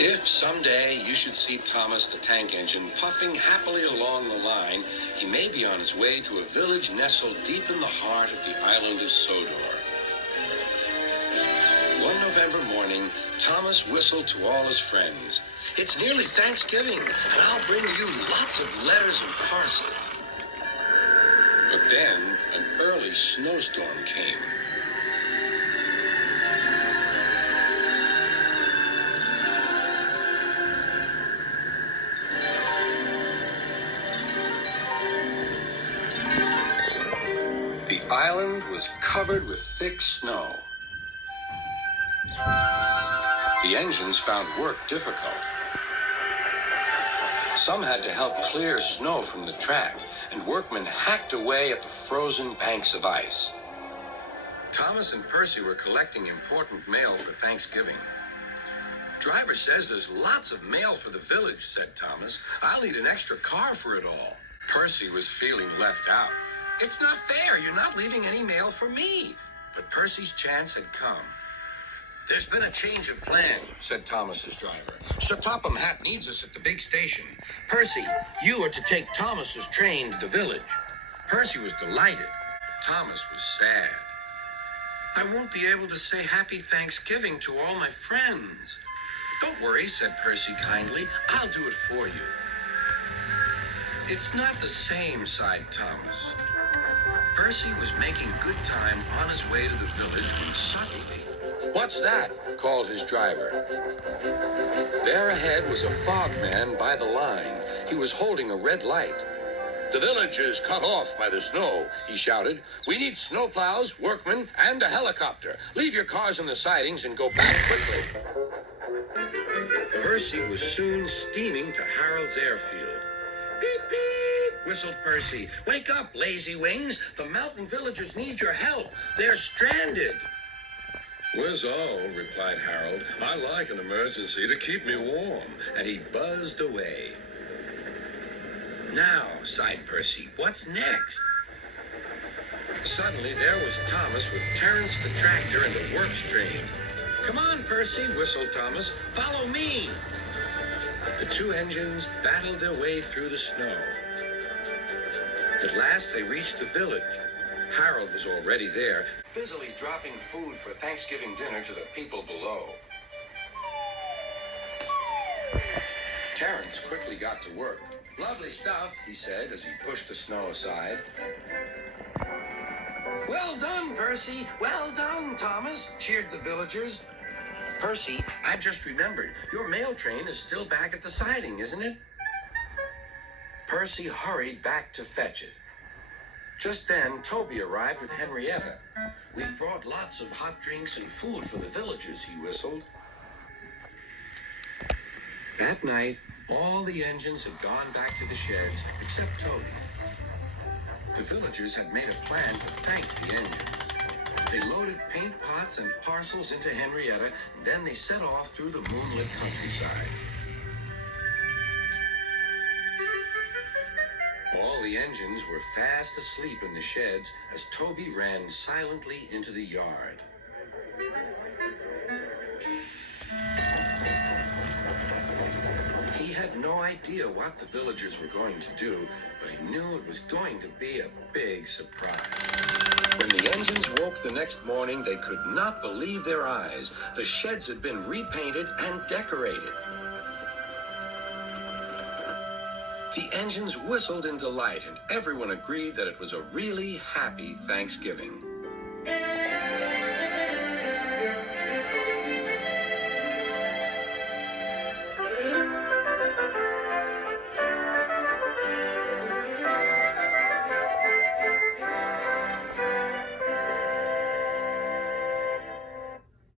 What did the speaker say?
If someday you should see Thomas the tank engine puffing happily along the line, he may be on his way to a village nestled deep in the heart of the island of Sodor. One November morning, Thomas whistled to all his friends. "It's nearly Thanksgiving, and I'll bring you lots of letters and parcels." But then, an early snowstorm came. The island was covered with thick snow. The engines found work difficult. Some had to help clear snow from the track, and workmen hacked away at the frozen banks of ice. Thomas and Percy were collecting important mail for Thanksgiving. "Driver says there's lots of mail for the village," said Thomas. "I'll need an extra car for it all." Percy was feeling left out. "It's not fair. You're not leaving any mail for me." But Percy's chance had come. "There's been a change of plan," said Thomas's driver. "Sir Topham Hatt needs us at the big station. Percy, you are to take Thomas's train to the village." Percy was delighted. Thomas was sad. "I won't be able to say Happy Thanksgiving to all my friends." "Don't worry," said Percy kindly. "I'll do it for you." "It's not the same," sighed Thomas. Percy was making good time on his way to the village when suddenly... "What's that?" called his driver. There ahead was a fogman by the line. He was holding a red light. "The village is cut off by the snow," he shouted. "We need snowplows, workmen, and a helicopter. Leave your cars on the sidings and go back quickly." Percy was soon steaming to Harold's airfield. "Beep, beep," whistled Percy. "Wake up, lazy wings. The mountain villagers need your help. They're stranded." "Whiz all," replied Harold. "I like an emergency to keep me warm." And he buzzed away. "Now," sighed Percy, "what's next?" Suddenly there was Thomas with Terence the tractor and the works train. "Come on, Percy," whistled Thomas. "Follow me." The two engines battled their way through the snow. At last they reached the village. Harold was already there, busily dropping food for Thanksgiving dinner to the people below. Terence quickly got to work. "Lovely stuff," he said as he pushed the snow aside. "Well done, Percy. Well done, Thomas," cheered the villagers. "Percy, I've just remembered. Your mail train is still back at the siding, isn't it?" Percy hurried back to fetch it. Just then, Toby arrived with Henrietta. "We've brought lots of hot drinks and food for the villagers," he whistled. That night, all the engines had gone back to the sheds except Toby. The villagers had made a plan to thank the engines. They loaded paint pots and parcels into Henrietta, and then they set off through the moonlit countryside. All the engines were fast asleep in the sheds as Toby ran silently into the yard. He had no idea what the villagers were going to do, but he knew it was going to be a big surprise. When the engines woke the next morning, they could not believe their eyes. The sheds had been repainted and decorated. The engines whistled in delight, and everyone agreed that it was a really happy Thanksgiving.